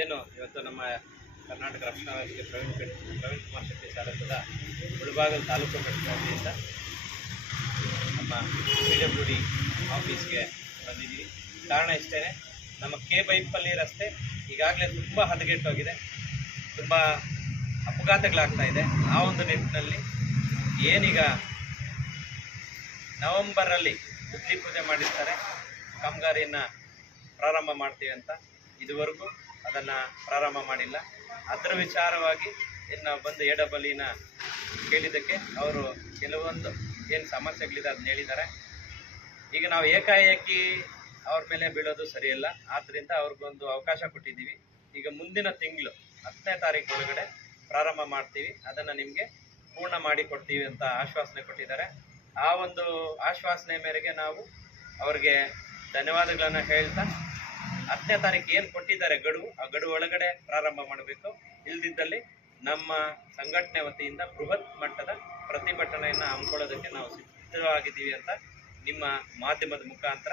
ಏನು ಇವತ್ತು ನಮ್ಮ ಕರ್ನಾಟಕ ರಕ್ಷಣಾ ವೇದಿಕೆ ಪ್ರವೀಣ್ ಕಟ್ ಪ್ರವೀಣ್ ಕುಮಾರ್ ಶೆಟ್ಟಿ ಸಾರಥ್ಯದ ಮುಳಬಾಗಲ್ ತಾಲೂಕು ವತಿಯಿಂದ ನಮ್ಮ ಪಿ ಡಬ್ಲ್ಯೂ ಡಿ ಆಫೀಸ್ಗೆ ಬಂದಿದ್ದೀವಿ. ಕಾರಣ ಇಷ್ಟೇ ನಮ್ಮ ಕೆ ಬೈಪಲ್ಲಿ ರಸ್ತೆ ಈಗಾಗಲೇ ತುಂಬ ಹದಗೆಟ್ಟೋಗಿದೆ. ತುಂಬ ಅಪಘಾತಗಳಾಗ್ತಾ ಇದೆ. ಆ ಒಂದು ನಿಟ್ಟಿನಲ್ಲಿ ಏನೀಗ ನವೆಂಬರಲ್ಲಿ ಗುದ್ಲಿ ಪೂಜೆ ಮಾಡಿರ್ತಾರೆ, ಕಾಮಗಾರಿಯನ್ನು ಪ್ರಾರಂಭ ಮಾಡ್ತೀವಿ ಅಂತ ಇದುವರೆಗೂ. ಅದನ್ನು ಪ್ರಾರಂಭ ಮಾಡಿಲ್ಲ. ಅದರ ವಿಚಾರವಾಗಿ ಇನ್ನು ಬಂದು ಎ ಕೇಳಿದ್ದಕ್ಕೆ ಅವರು ಕೆಲವೊಂದು ಏನು ಸಮಸ್ಯೆಗಳಿದೆ ಅದನ್ನ ಹೇಳಿದ್ದಾರೆ. ಈಗ ನಾವು ಏಕಾಏಕಿ ಅವ್ರ ಮೇಲೆ ಬೀಳೋದು ಸರಿಯಲ್ಲ. ಆದ್ದರಿಂದ ಅವ್ರಿಗೊಂದು ಅವಕಾಶ ಕೊಟ್ಟಿದ್ದೀವಿ. ಈಗ ಮುಂದಿನ ತಿಂಗಳು ಹತ್ತನೇ ತಾರೀಕು ಒಳಗಡೆ ಪ್ರಾರಂಭ ಮಾಡ್ತೀವಿ. ಅದನ್ನು ನಿಮಗೆ ಪೂರ್ಣ ಮಾಡಿ ಕೊಡ್ತೀವಿ ಅಂತ ಆಶ್ವಾಸನೆ ಕೊಟ್ಟಿದ್ದಾರೆ. ಆ ಒಂದು ಆಶ್ವಾಸನೆ ಮೇರೆಗೆ ನಾವು ಅವ್ರಿಗೆ ಧನ್ಯವಾದಗಳನ್ನು ಹೇಳ್ತಾ ಹತ್ತನೇ ತಾರೀಕು ಏನು ಕೊಟ್ಟಿದ್ದಾರೆ ಗಡುವು, ಆ ಗಡುವು ಒಳಗಡೆ ಪ್ರಾರಂಭ ಮಾಡಬೇಕು. ಇಲ್ದಿದ್ದಲ್ಲಿ ನಮ್ಮ ಸಂಘಟನೆ ವತಿಯಿಂದ ಬೃಹತ್ ಮಟ್ಟದ ಪ್ರತಿಭಟನೆಯನ್ನು ಹಮ್ಮಿಕೊಳ್ಳೋದಕ್ಕೆ ನಾವು ಸಿದ್ಧವಾಗಿದ್ದೀವಿ ಅಂತ ನಿಮ್ಮ ಮಾಧ್ಯಮದ ಮುಖಾಂತರ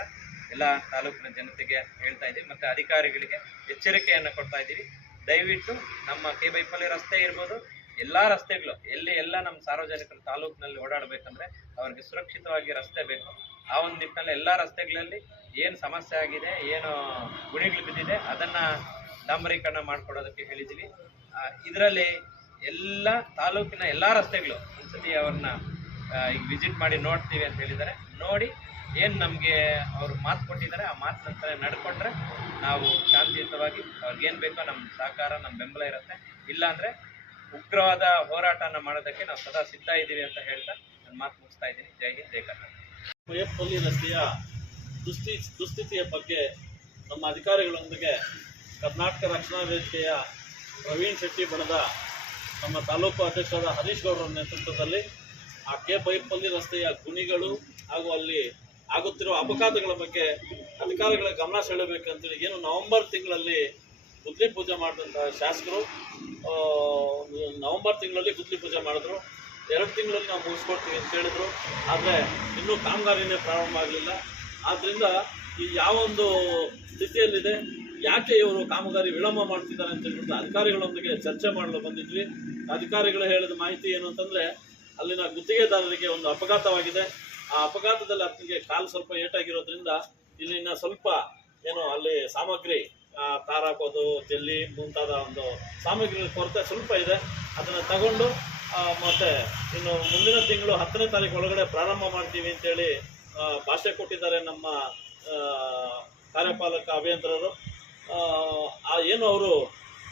ಎಲ್ಲ ತಾಲೂಕಿನ ಜನತೆಗೆ ಹೇಳ್ತಾ ಇದ್ದೀವಿ ಮತ್ತು ಅಧಿಕಾರಿಗಳಿಗೆ ಎಚ್ಚರಿಕೆಯನ್ನು ಕೊಡ್ತಾ ಇದ್ದೀವಿ. ದಯವಿಟ್ಟು ನಮ್ಮ ಕೆ ಬೈಪಲ್ಲಿ ರಸ್ತೆ ಇರ್ಬೋದು, ಎಲ್ಲ ರಸ್ತೆಗಳು, ಎಲ್ಲಿ ಎಲ್ಲ ನಮ್ಮ ಸಾರ್ವಜನಿಕರು ತಾಲೂಕಿನಲ್ಲಿ ಓಡಾಡಬೇಕಂದ್ರೆ ಅವ್ರಿಗೆ ಸುರಕ್ಷಿತವಾಗಿ ರಸ್ತೆ ಬೇಕು. ಆ ಒಂದು ನಿಟ್ಟಿನಲ್ಲಿ ಎಲ್ಲ ರಸ್ತೆಗಳಲ್ಲಿ ಏನು ಸಮಸ್ಯೆ ಆಗಿದೆ, ಏನು ಗುಣಿಗಳು ಬಿದ್ದಿದೆ, ಅದನ್ನು ಡಾಂಬರೀಕರಣ ಮಾಡ್ಕೊಡೋದಕ್ಕೆ ಹೇಳಿದ್ದೀವಿ ಇದರಲ್ಲಿ ಎಲ್ಲ ತಾಲೂಕಿನ ಎಲ್ಲ ರಸ್ತೆಗಳು ಒಂದ್ಸತಿ ಅವ್ರನ್ನ ಈಗ ವಿಸಿಟ್ ಮಾಡಿ ನೋಡ್ತೀವಿ ಅಂತ ಹೇಳಿದ್ದಾರೆ. ನೋಡಿ ಏನು ನಮಗೆ ಅವರು ಮಾತು ಕೊಟ್ಟಿದ್ದಾರೆ, ಆ ಮಾತಿನಂತರ ನಡ್ಕೊಂಡ್ರೆ ನಾವು ಶಾಂತಿಯುತವಾಗಿ ಅವ್ರಿಗೇನು ಬೇಕೋ ನಮ್ಮ ಸಹಕಾರ ನಮ್ಮ ಬೆಂಬಲ ಇರುತ್ತೆ. ಇಲ್ಲಾಂದರೆ ಉಗ್ರವಾದ ಹೋರಾಟನ ಮಾಡೋದಕ್ಕೆ ನಾವು ಸದಾ ಸಿದ್ಧ ಇದ್ದೀವಿ ಅಂತ ಹೇಳ್ತಾ ನನ್ನ ಮಾತು ಮುಗಿಸ್ತಾ ಇದ್ದೀನಿ. ಜೈ ಹಿಂದ್, ಜೈ ಕರ್ನಾಟಕ. ರಸ್ತೆಯ ದುಸ್ಥಿ ದುಸ್ಥಿತಿಯ ಬಗ್ಗೆ ನಮ್ಮ ಅಧಿಕಾರಿಗಳೊಂದಿಗೆ ಕರ್ನಾಟಕ ರಕ್ಷಣಾ ವೇದಿಕೆಯ ಪ್ರವೀಣ್ ಶೆಟ್ಟಿ ಬಣದ ನಮ್ಮ ತಾಲೂಕು ಅಧ್ಯಕ್ಷರಾದ ಹರೀಶ್ ಗೌಡರ ನೇತೃತ್ವದಲ್ಲಿ ಆ ಕೆ ಬೈಪಲ್ಲಿ ರಸ್ತೆಯ ಗುಣಿಗಳು ಹಾಗೂ ಅಲ್ಲಿ ಆಗುತ್ತಿರುವ ಅಪಘಾತಗಳ ಬಗ್ಗೆ ಅಧಿಕಾರಿಗಳ ಗಮನ ಸೆಳೆಬೇಕಂತೇಳಿ ಏನು ನವೆಂಬರ್ ತಿಂಗಳಲ್ಲಿ ಗುದ್ಲಿ ಪೂಜೆ ಮಾಡಿದಂತಹ ಶಾಸಕರು ನವೆಂಬರ್ ತಿಂಗಳಲ್ಲಿ ಗುದ್ಲಿ ಪೂಜೆ ಮಾಡಿದ್ರು. ಎರಡು ತಿಂಗಳಲ್ಲಿ ನಾವು ಮುಗಿಸ್ಕೊಡ್ತೀವಿ ಅಂತ ಹೇಳಿದ್ರು. ಆದರೆ ಇನ್ನೂ ಕಾಮಗಾರಿನೇ ಪ್ರಾರಂಭ ಆಗಲಿಲ್ಲ. ಆದ್ದರಿಂದ ಈ ಯಾವ ಒಂದು ಸ್ಥಿತಿಯಲ್ಲಿದೆ, ಯಾಕೆ ಇವರು ಕಾಮಗಾರಿ ವಿಳಂಬ ಮಾಡ್ತಿದ್ದಾರೆ ಅಂತ ಹೇಳ್ಬಿಟ್ಟು ಅಧಿಕಾರಿಗಳೊಂದಿಗೆ ಚರ್ಚೆ ಮಾಡಲು ಬಂದಿದ್ವಿ. ಅಧಿಕಾರಿಗಳು ಹೇಳಿದ ಮಾಹಿತಿ ಏನು ಅಂತಂದರೆ, ಅಲ್ಲಿನ ಗುತ್ತಿಗೆದಾರರಿಗೆ ಒಂದು ಅಪಘಾತವಾಗಿದೆ. ಆ ಅಪಘಾತದಲ್ಲಿ ಆತನಿಗೆ ಕಾಲು ಸ್ವಲ್ಪ ಏಟಾಗಿರೋದ್ರಿಂದ ಇಲ್ಲಿನ ಸ್ವಲ್ಪ ಏನು ಅಲ್ಲಿ ಸಾಮಗ್ರಿ ತಾರಾಕೋದು, ಜೆಲ್ಲಿ ಮುಂತಾದ ಒಂದು ಸಾಮಗ್ರಿಗಳ ಕೊರತೆ ಸ್ವಲ್ಪ ಇದೆ. ಅದನ್ನು ತಗೊಂಡು ಮತ್ತು ಇನ್ನು ಮುಂದಿನ ತಿಂಗಳು ಹತ್ತನೇ ತಾರೀಕು ಒಳಗಡೆ ಪ್ರಾರಂಭ ಮಾಡ್ತೀವಿ ಅಂತೇಳಿ ಭಾಷೆ ಕೊಟ್ಟಿದ್ದಾರೆ ನಮ್ಮ ಕಾರ್ಯಪಾಲಕ ಅಭಿಯಂತರರು. ಆ, ಏನು ಅವರು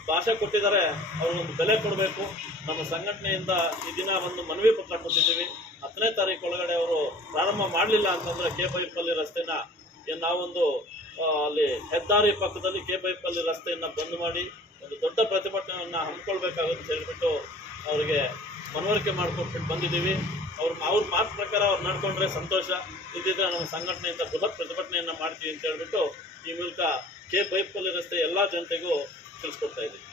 ಭಾಷೆ ಕೊಟ್ಟಿದ್ದಾರೆ ಅವ್ರಿಗೊಂದು ಬೆಲೆ ಕೊಡಬೇಕು. ನಮ್ಮ ಸಂಘಟನೆಯಿಂದ ಈ ದಿನ ಒಂದು ಮನವಿ ಪತ್ರ ಕೊಟ್ಟಿದ್ದೀವಿ. ಹತ್ತನೇ ತಾರೀಕು ಒಳಗಡೆ ಅವರು ಪ್ರಾರಂಭ ಮಾಡಲಿಲ್ಲ ಅಂತಂದರೆ ಕೆ ಬೈಪಲ್ಲಿ ರಸ್ತೆನ ನಾವೊಂದು ಅಲ್ಲಿ ಹೆದ್ದಾರಿ ಪಕ್ಕದಲ್ಲಿ ಕೆ ಬೈಪಲ್ಲಿ ರಸ್ತೆಯನ್ನು ಬಂದ್ ಮಾಡಿ ಒಂದು ದೊಡ್ಡ ಪ್ರತಿಭಟನೆಯನ್ನು ಹಮ್ಮಿಕೊಳ್ಬೇಕಾಗುತ್ತೆ ಹೇಳ್ಬಿಟ್ಟು ಅವರಿಗೆ ಮನವರಿಕೆ ಮಾಡಿಕೊಟ್ಬಿಟ್ಟು ಬಂದಿದ್ದೀವಿ. ಅವ್ರ ಅವ್ರ ಮಾತು ಪ್ರಕಾರ ಅವ್ರು ನಡ್ಕೊಂಡ್ರೆ ಸಂತೋಷ. ಇದ್ದಿದ್ರೆ ನಮ್ಮ ಸಂಘಟನೆಯಿಂದ ಬೃಹತ್ ಪ್ರತಿಭಟನೆಯನ್ನು ಮಾಡ್ತೀವಿ ಅಂತ ಹೇಳ್ಬಿಟ್ಟು ಈ ಮೂಲಕ ಕೆ ಬೈಪಲ್ಲಿ ರಸ್ತೆ ಎಲ್ಲ ಜನತೆಗೂ ತಿಳಿಸ್ಕೊಡ್ತಾ ಇದ್ದೀವಿ.